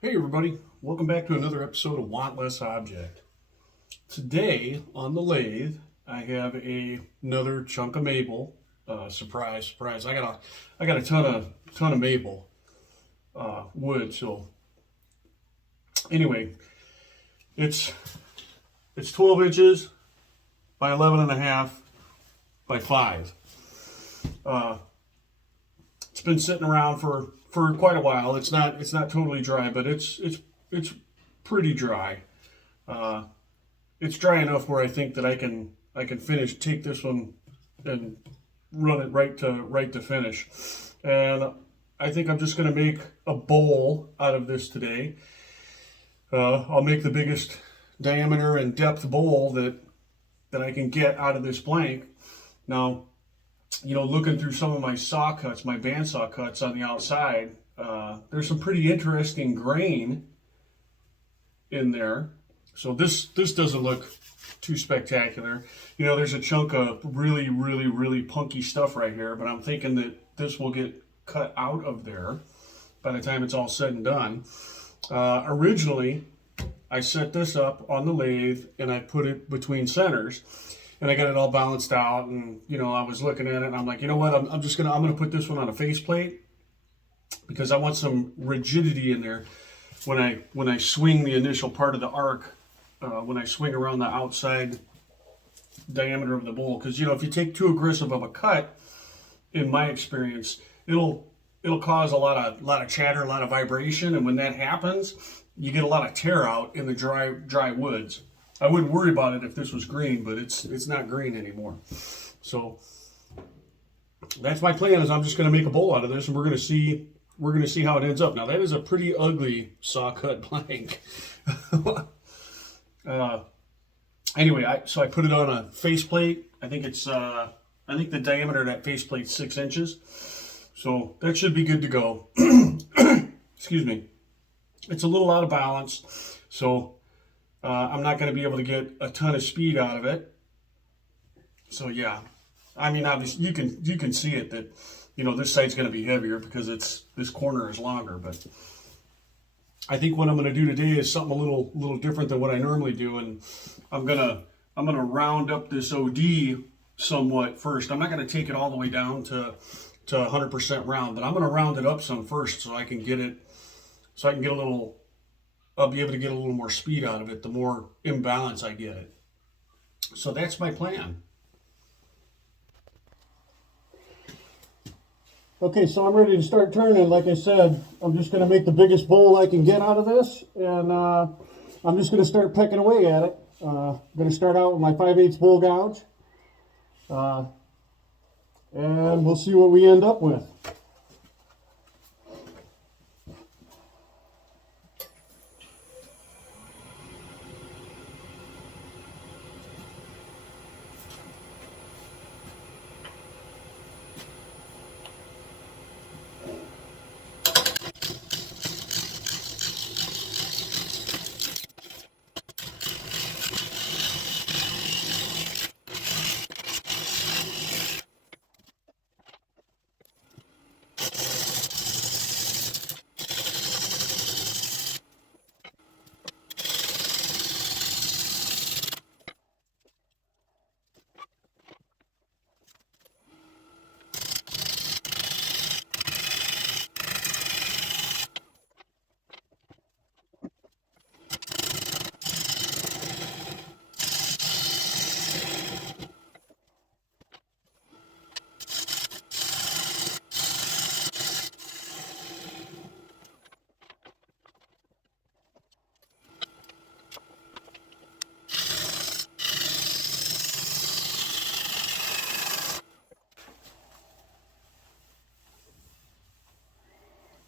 Hey everybody, welcome back to another episode of Want Less Object. Today on the lathe, I have another chunk of maple. Surprise, surprise! I got a ton of maple wood. So anyway, it's 12 inches by 11 and a half by 5. It's been sitting around for quite a while. It's not totally dry, but it's pretty dry. Uh, it's dry enough where I think that I can take this one and run it right to finish. And I think I'm just going to make a bowl out of this today. I'll make the biggest diameter and depth bowl that I can get out of this blank. Now, looking through some of my saw cuts, my bandsaw cuts on the outside, there's some pretty interesting grain in there. So this doesn't look too spectacular. There's a chunk of really punky stuff right here, but I'm thinking that this will get cut out of there by the time it's all said and done. Originally, I set this up on the lathe and I put it between centers. And I got it all balanced out, and I was looking at it, and I'm like, you know what? I'm gonna put this one on a faceplate because I want some rigidity in there when I swing the initial part of the arc, when I swing around the outside diameter of the bowl. Because if you take too aggressive of a cut, in my experience, it'll cause a lot of chatter, a lot of vibration, and when that happens, you get a lot of tear out in the dry woods. I wouldn't worry about it if this was green, but it's not green anymore. So that's my plan. Is I'm just going to make a bowl out of this, and we're going to see how it ends up. Now that is a pretty ugly saw cut blank. Anyway, so I put it on a faceplate. I think the diameter of that faceplate's 6 inches, so that should be good to go. Excuse me. It's a little out of balance, so. I'm not going to be able to get a ton of speed out of it. So yeah, I mean, obviously you can see it that, this side's going to be heavier because this corner is longer. But I think what I'm going to do today is something a little different than what I normally do, and I'm gonna round up this OD somewhat first. I'm not going to take it all the way down to 100% round, but I'm going to round it up some first so I can get a little. I'll be able to get a little more speed out of it the more imbalance I get it. So that's my plan. Okay, so I'm ready to start turning. Like I said, I'm just going to make the biggest bowl I can get out of this, and I'm just going to start pecking away at it. I'm going to start out with my 5/8 bowl gouge, and we'll see what we end up with.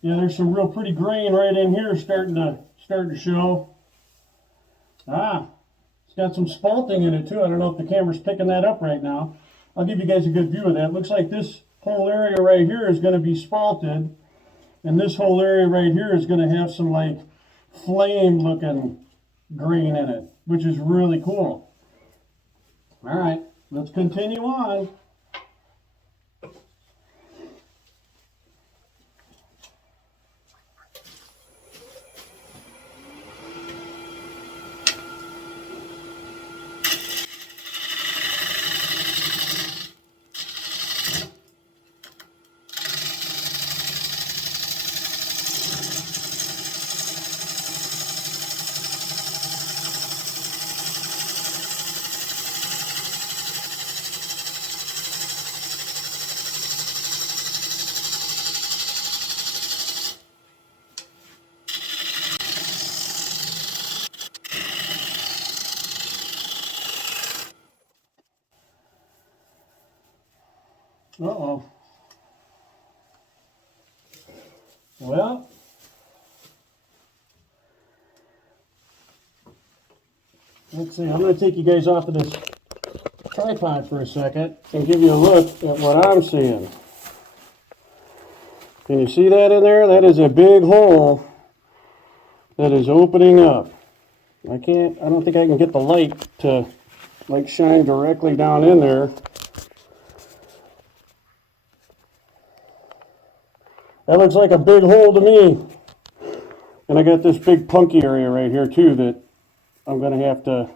Yeah, there's some real pretty grain right in here starting to show. It's got some spalting in it too. I don't know if the camera's picking that up right now. I'll give you guys a good view of that. Looks like this whole area right here is going to be spalted, and this whole area right here is going to have some like flame looking grain in it, which is really cool. All right, let's continue on. Uh-oh. Well, let's see. I'm going to take you guys off of this tripod for a second and give you a look at what I'm seeing. Can you see that in there? That is a big hole that is opening up. I don't think I can get the light to like shine directly down in there. That looks like a big hole to me. And I got this big punky area right here too that I'm going to have to,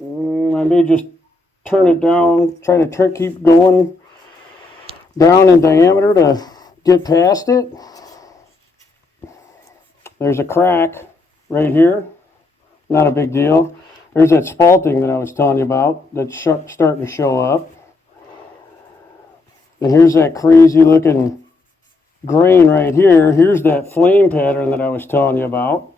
I may just turn it down, try to keep going down in diameter to get past it. There's a crack right here, not a big deal. There's that spalting that I was telling you about that's starting to show up. And here's that crazy looking grain right here. Here's that flame pattern that I was telling you about.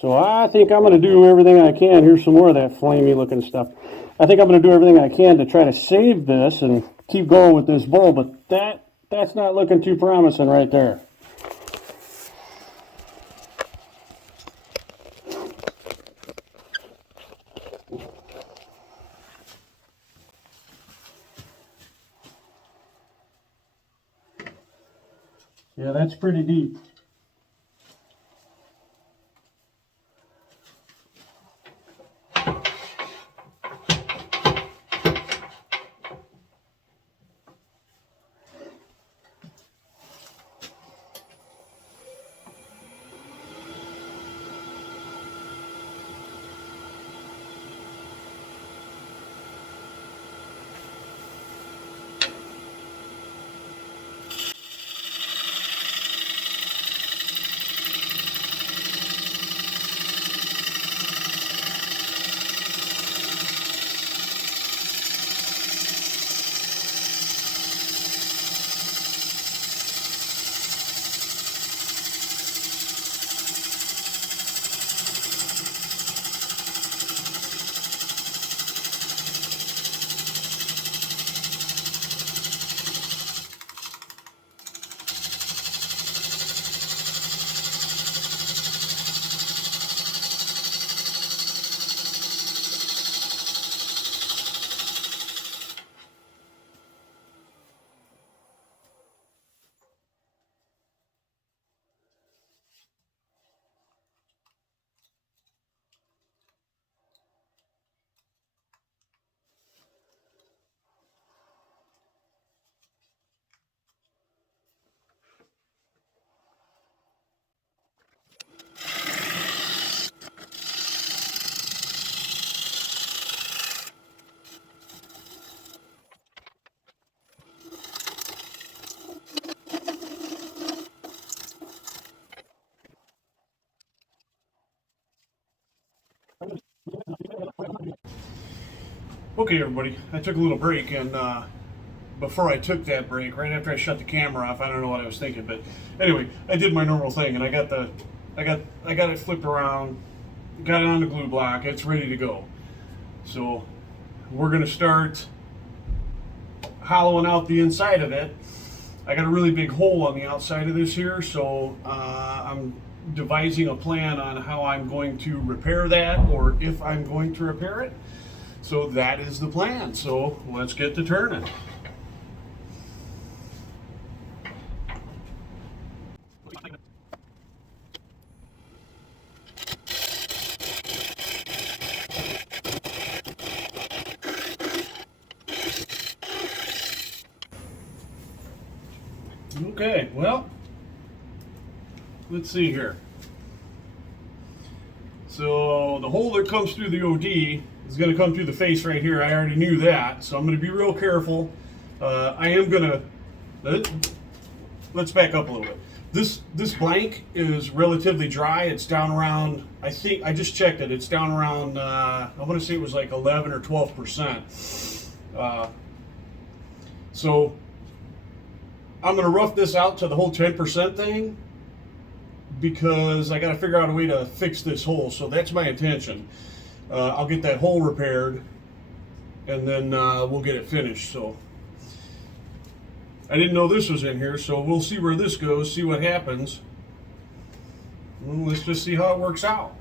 So I think I'm going to do everything I can. Here's some more of that flamey looking stuff. I think I'm going to do everything I can to try to save this and keep going with this bowl, but that's not looking too promising right there. Yeah, that's pretty deep. Okay, everybody, I took a little break, and before I took that break, right after I shut the camera off, I don't know what I was thinking, but anyway, I did my normal thing, and I got it flipped around, got it on the glue block, it's ready to go. So we're gonna start hollowing out the inside of it. I got a really big hole on the outside of this here, so I'm devising a plan on how I'm going to repair that, or if I'm going to repair it. So that is the plan. So let's get to turning. Okay, well, let's see here. So the hole that comes through the OD is going to come through the face right here. I already knew that, so I'm going to be real careful. I am going to, let's back up a little bit. This blank is relatively dry. It's down around, I think, I just checked it, it's down around, I want to say it was like 11 or 12%. So I'm going to rough this out to the whole 10% thing, because I got to figure out a way to fix this hole. So that's my intention. I'll get that hole repaired, and then we'll get it finished. So I didn't know this was in here, so we'll see where this goes, see what happens. Let's just see how it works out.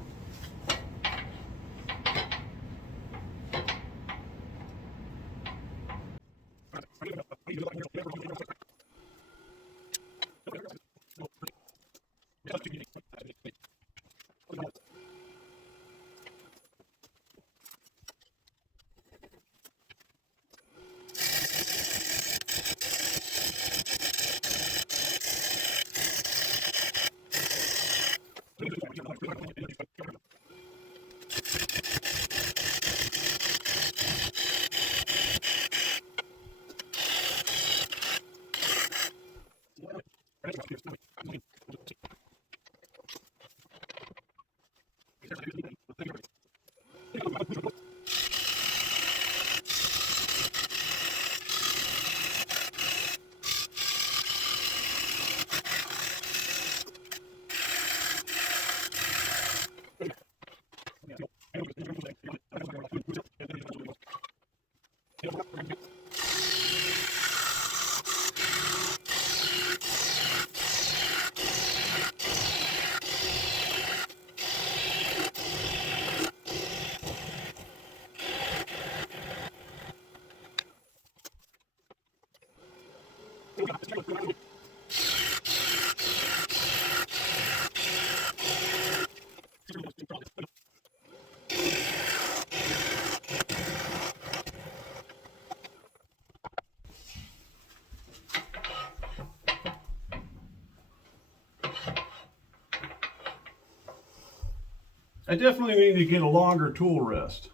I definitely need to get a longer tool rest.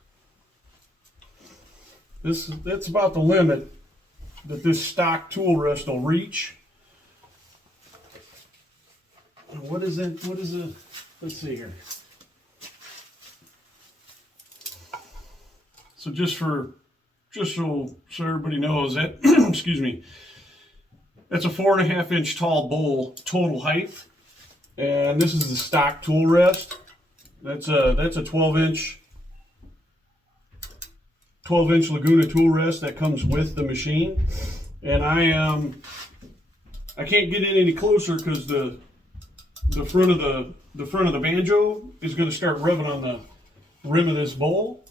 That's about the limit that this stock tool rest will reach. What is it? Let's see here. So just so everybody knows that, excuse me, that's a 4.5 inch tall bowl total height, and this is the stock tool rest. That's a 12 inch Laguna tool rest that comes with the machine, and I can't get in any closer because the front of the banjo is going to start rubbing on the rim of this bowl,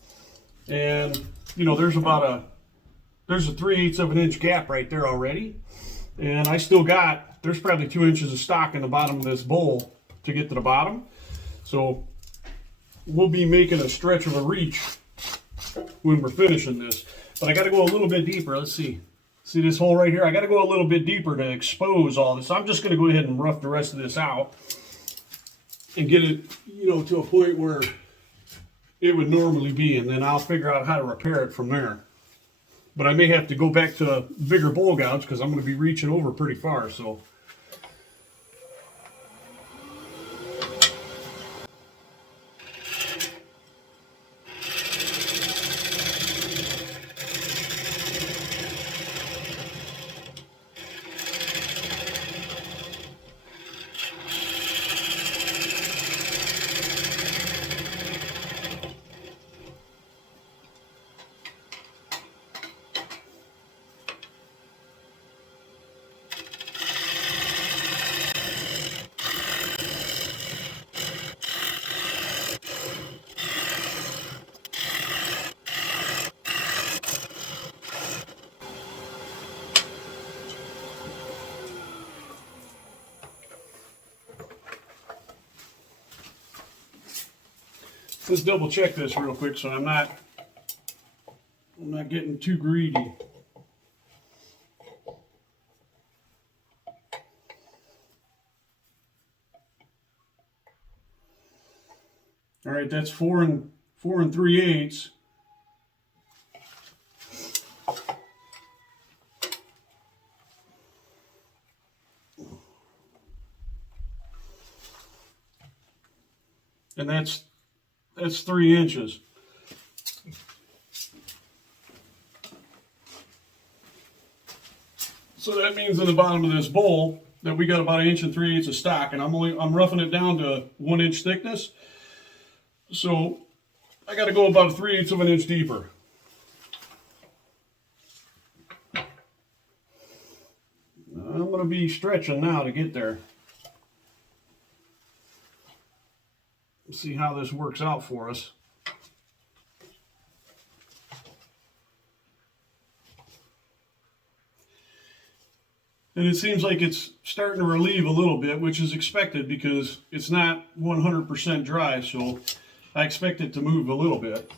and you know there's a 3/8 of an inch gap right there already, and there's probably 2 inches of stock in the bottom of this bowl to get to the bottom, so we'll be making a stretch of a reach when we're finishing this. But I got to go a little bit deeper. Let's see this hole right here. I got to go a little bit deeper to expose all this. I'm just going to go ahead and rough the rest of this out and get it, to a point where it would normally be, and then I'll figure out how to repair it from there. But I may have to go back to bigger bowl gouge because I'm going to be reaching over pretty far. So let's double check this real quick so I'm not getting too greedy. All right, that's 4 3/8. And that's 3 inches. So that means in the bottom of this bowl that we got about 1 3/8 inches of stock, and I'm roughing it down to 1 inch thickness. So I got to go about 3/8 of an inch deeper. I'm going to be stretching now to get there. Let's see how this works out for us. And it seems like it's starting to relieve a little bit, which is expected because it's not 100% dry, so I expect it to move a little bit.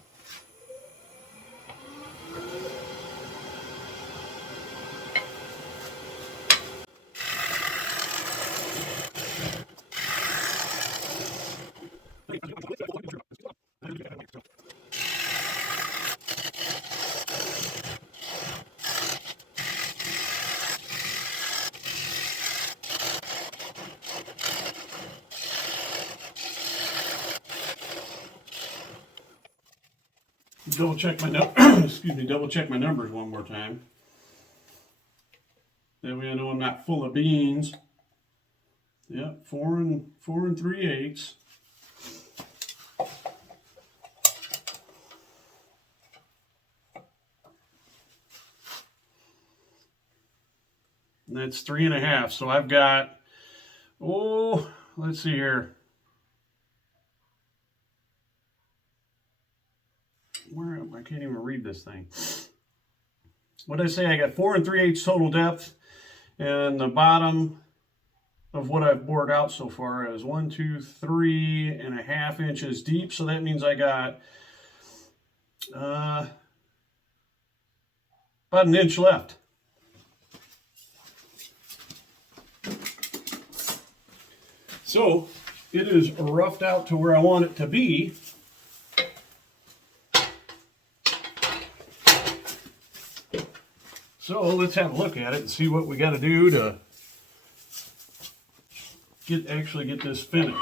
Double check my double check my numbers one more time. That way I know I'm not full of beans. Yep, 4 3/8. And that's 3 1/2. So I've got, oh, let's see here. Where I can't even read this thing. What did I say? I got 4 3/8 total depth, and the bottom of what I've bored out so far is 1, 2, 3 1/2 inches deep. So that means I got about an inch left. So it is roughed out to where I want it to be. So let's have a look at it and see what we got to do to actually get this finished.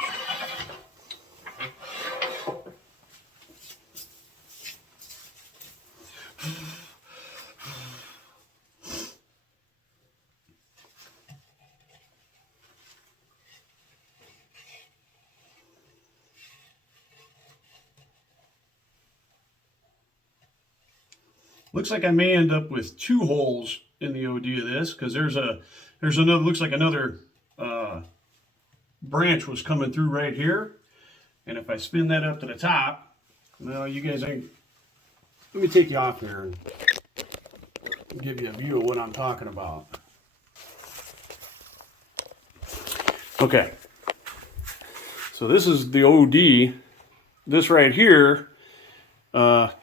Looks like I may end up with 2 holes in the OD of this, because there's another, looks like another branch was coming through right here. And if I spin that up to the top, well, you guys ain't, let me take you off here and give you a view of what I'm talking about. Okay, so this is the OD. This right here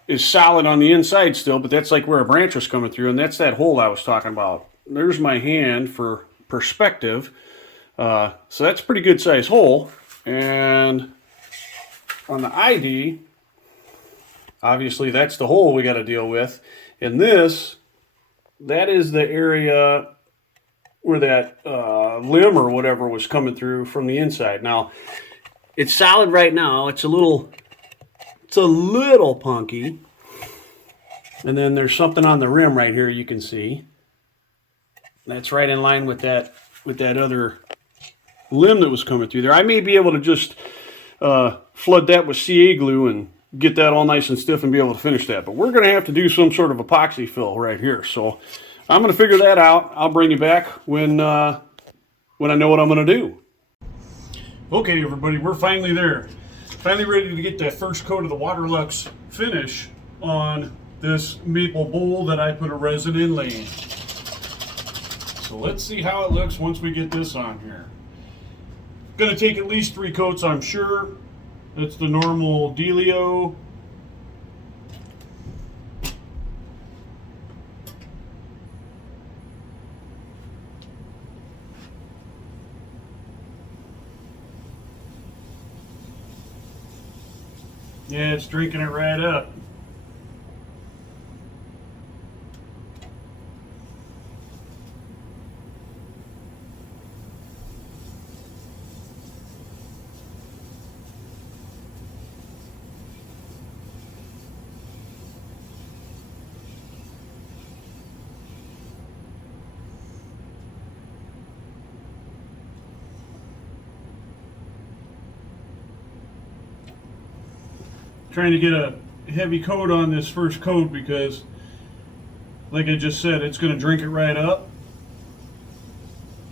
is solid on the inside still, but that's like where a branch was coming through, and that's that hole I was talking about. There's my hand for perspective. So that's a pretty good size hole. And on the ID, obviously that's the hole we got to deal with. And this, that is the area where that limb or whatever was coming through from the inside. Now, it's solid right now. It's a little punky. And then there's something on the rim right here you can see. That's right in line with that other limb that was coming through there. I may be able to just flood that with CA glue and get that all nice and stiff and be able to finish that. But we're going to have to do some sort of epoxy fill right here. So I'm going to figure that out. I'll bring you back when I know what I'm going to do. Okay, everybody, we're finally there. Finally ready to get that first coat of the Waterlux finish on this maple bowl that I put a resin inlay in. So let's see how it looks once we get this on here. Gonna take at least 3 coats, I'm sure. That's the normal dealio. Yeah, it's drinking it right up. Trying to get a heavy coat on this first coat because, like I just said, it's going to drink it right up.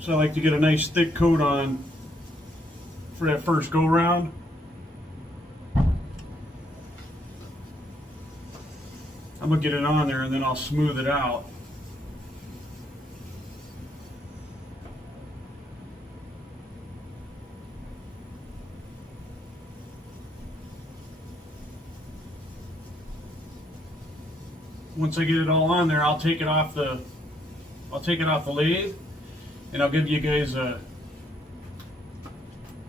So I like to get a nice thick coat on for that first go round. I'm gonna get it on there and then I'll smooth it out. Once I get it all on there, I'll take it off the lathe, and I'll give you guys I'll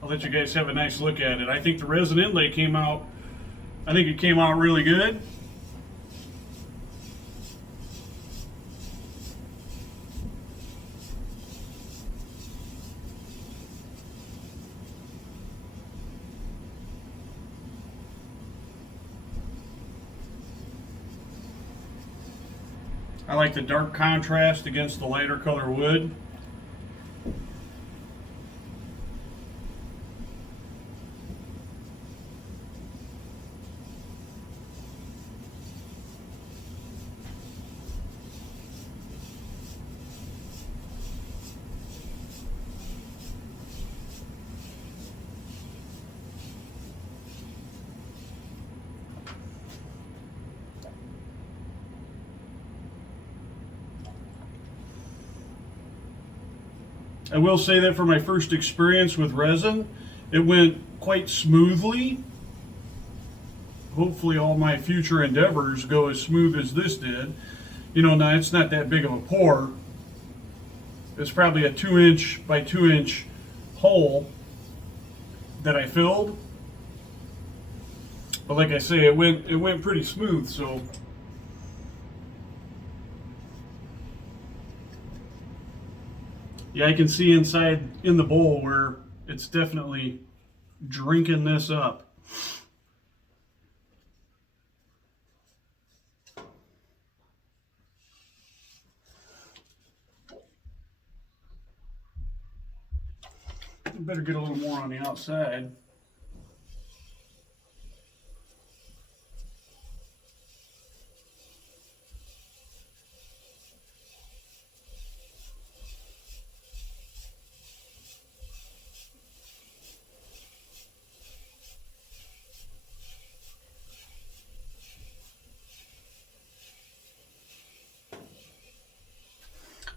let you guys have a nice look at it. I think the resin inlay came out, I think it came out really good. I like the dark contrast against the lighter color wood. I will say that for my first experience with resin, it went quite smoothly. Hopefully all my future endeavors go as smooth as this did. You know, now it's not that big of a pour. It's probably a 2" by 2" hole that I filled. But like I say, it went pretty smooth, so yeah, I can see inside in the bowl where it's definitely drinking this up. Better get a little more on the outside.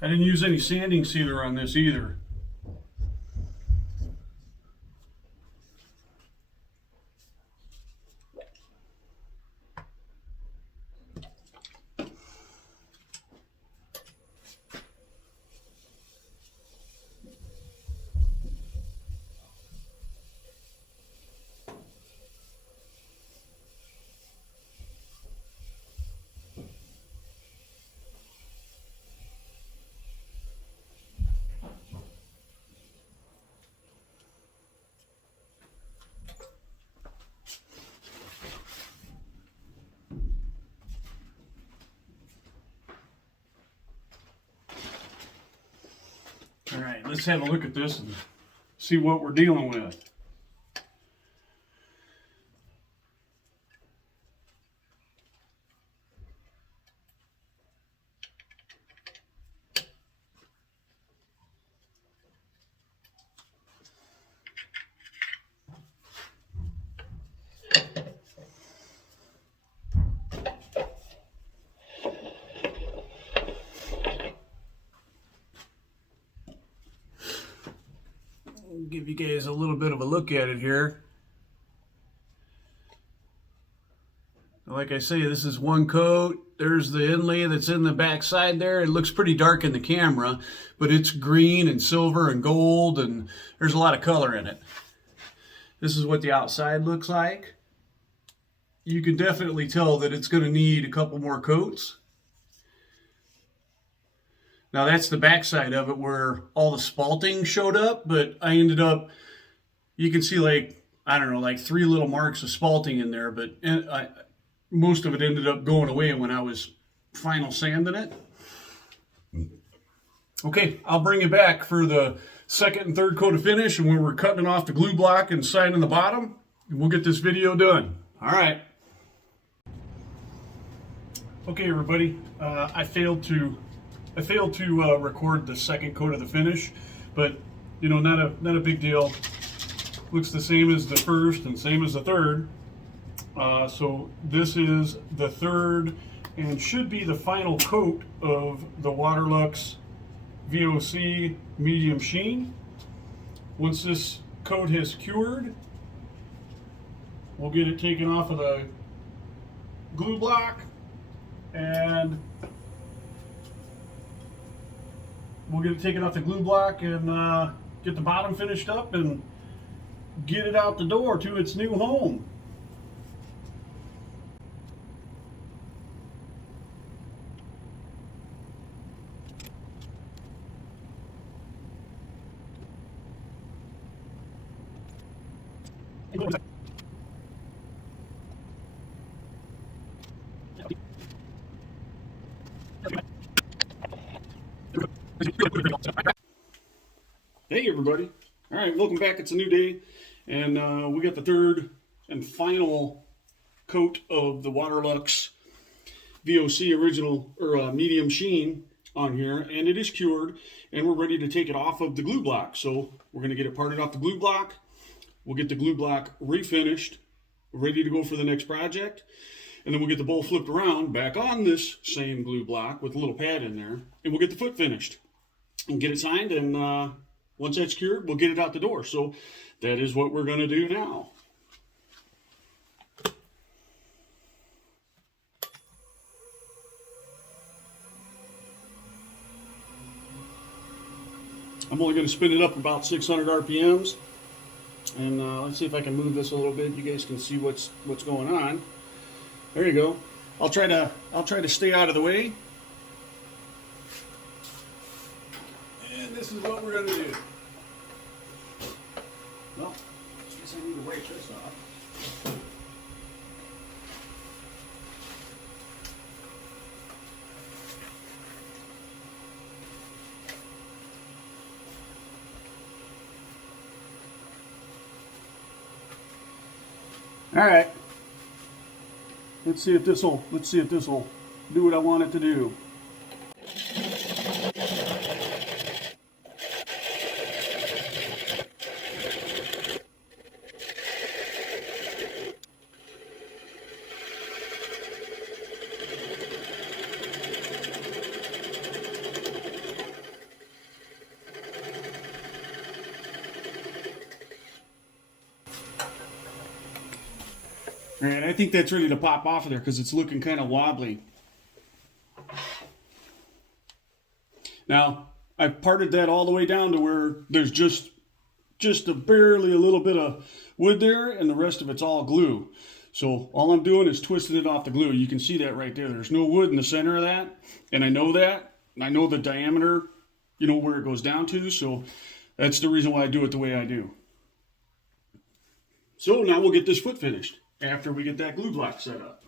I didn't use any sanding sealer on this either. All right, let's have a look at this and see what we're dealing with. Give you guys a little bit of a look at it here. Like I say, this is one coat. There's the inlay that's in the back side there. It looks pretty dark in the camera, but it's green and silver and gold, and there's a lot of color in it. This is what the outside looks like. You can definitely tell that it's going to need a couple more coats. Now that's the back side of it where all the spalting showed up, but I ended up, you can see like, I don't know, like 3 little marks of spalting in there, but most of it ended up going away when I was final sanding it. Okay, I'll bring you back for the second and third coat of finish, and when we're cutting off the glue block and sanding the bottom, and we'll get this video done. All right. Okay, everybody, I failed to record the second coat of the finish. but you know, not a big deal. Looks the same as the first and same as the third. So this is the third and should be the final coat of the Waterlux VOC medium sheen. Once this coat has cured, we'll get it taken off of the glue block and get the bottom finished up and get it out the door to its new home. Hey everybody. All right, welcome back. It's a new day, and we got the third and final coat of the Waterlux VOC original or medium sheen on here, and it is cured, and we're ready to take it off of the glue block. So we're going to get it parted off the glue block. We'll get the glue block refinished, ready to go for the next project, and then we'll get the bowl flipped around back on this same glue block with a little pad in there, and we'll get the foot finished and get it signed, and once that's cured, we'll get it out the door. So that is what we're going to do now. I'm only going to spin it up about 600 RPMs. And let's see if I can move this a little bit. You guys can see what's going on. There you go. I'll try to stay out of the way. And this is what we're going to do. Well, I guess I need to wipe this off. All right. Let's see if this will do what I want it to do. And I think that's ready to pop off of there because it's looking kind of wobbly. Now, I've parted that all the way down to where there's just barely a little bit of wood there, and the rest of it's all glue. So all I'm doing is twisting it off the glue. You can see that right there. There's no wood in the center of that, and I know that. And I know the diameter, you know, where it goes down to, so that's the reason why I do it the way I do. So now we'll get this foot finished after we get that glue block set up.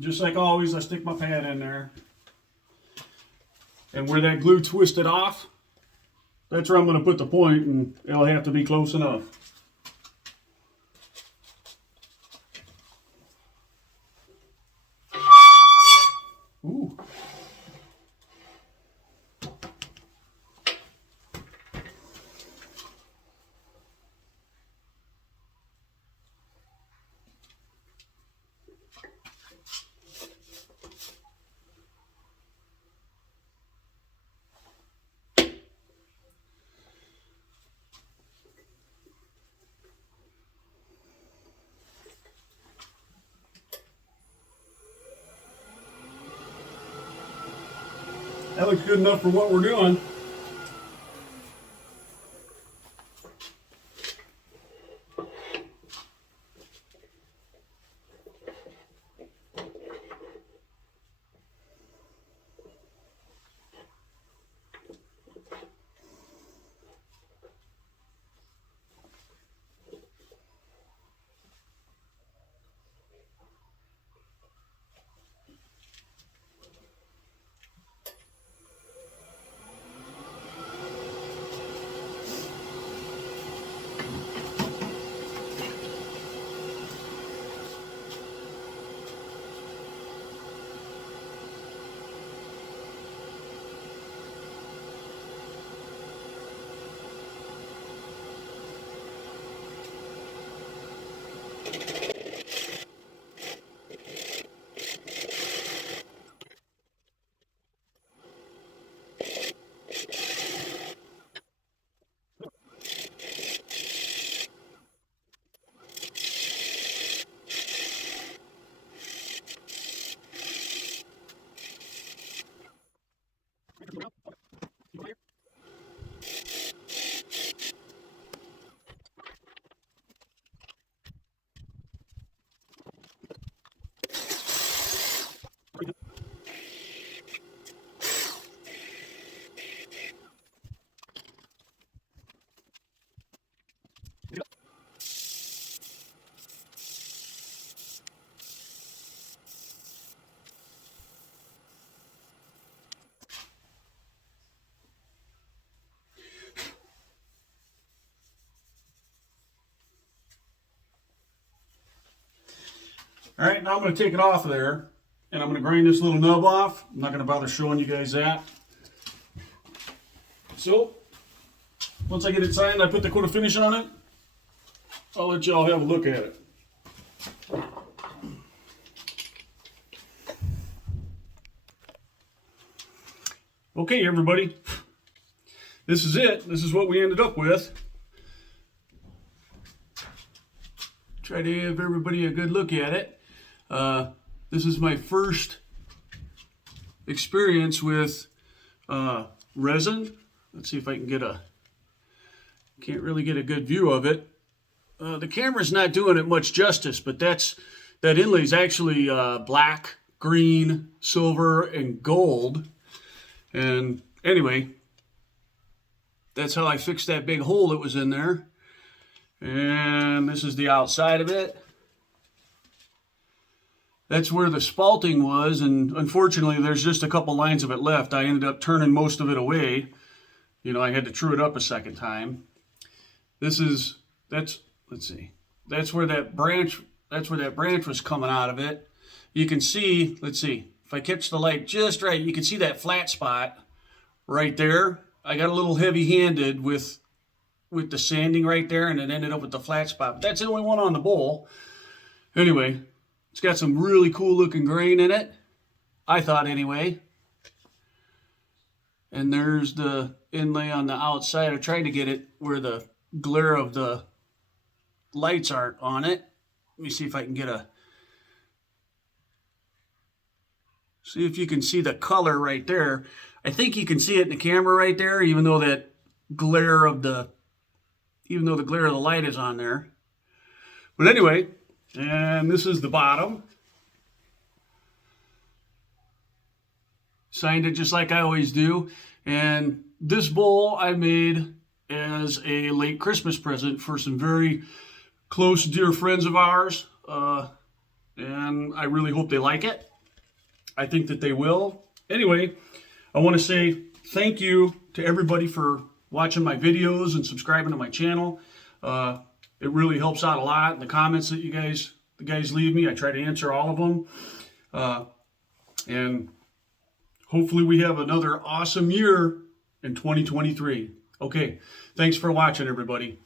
Just like always, I stick my pad in there. And where that glue twisted off, that's where I'm going to put the point, and it'll have to be close enough. Ooh. That looks good enough for what we're doing. All right, now I'm going to take it off of there, and I'm going to grind this little nub off. I'm not going to bother showing you guys that. So, once I get it signed, I put the coat of finish on it. I'll let y'all have a look at it. Okay, everybody. This is it. This is what we ended up with. Try to give everybody a good look at it. This is my first experience with resin. Let's see if I can get can't really get a good view of it. The camera's not doing it much justice, but that inlay is actually black, green, silver, and gold. And anyway, that's how I fixed that big hole that was in there. And this is the outside of it. That's where the spalting was, and unfortunately there's just a couple lines of it left. I ended up turning most of it away. You know, I had to true it up a second time. Let's see. That's where that branch was coming out of it. You can see, let's see, if I catch the light just right, you can see that flat spot right there. I got a little heavy-handed with the sanding right there, and it ended up with the flat spot. But that's the only one on the bowl. Anyway, it's got some really cool looking grain in it, I thought anyway. And there's the inlay on the outside. I tried to get it where the glare of the lights aren't on it. Let me see if I can see if you can see the color right there. I think you can see it in the camera right there, even though the glare of the light is on there. But anyway, and this is the bottom. Signed it just like I always do. And this bowl I made as a late Christmas present for some very close, dear friends of ours. And I really hope they like it. I think that they will. Anyway, I want to say thank you to everybody for watching my videos and subscribing to my channel. It really helps out a lot. The comments that the guys leave me, I try to answer all of them. And hopefully we have another awesome year in 2023. Okay, thanks for watching, everybody.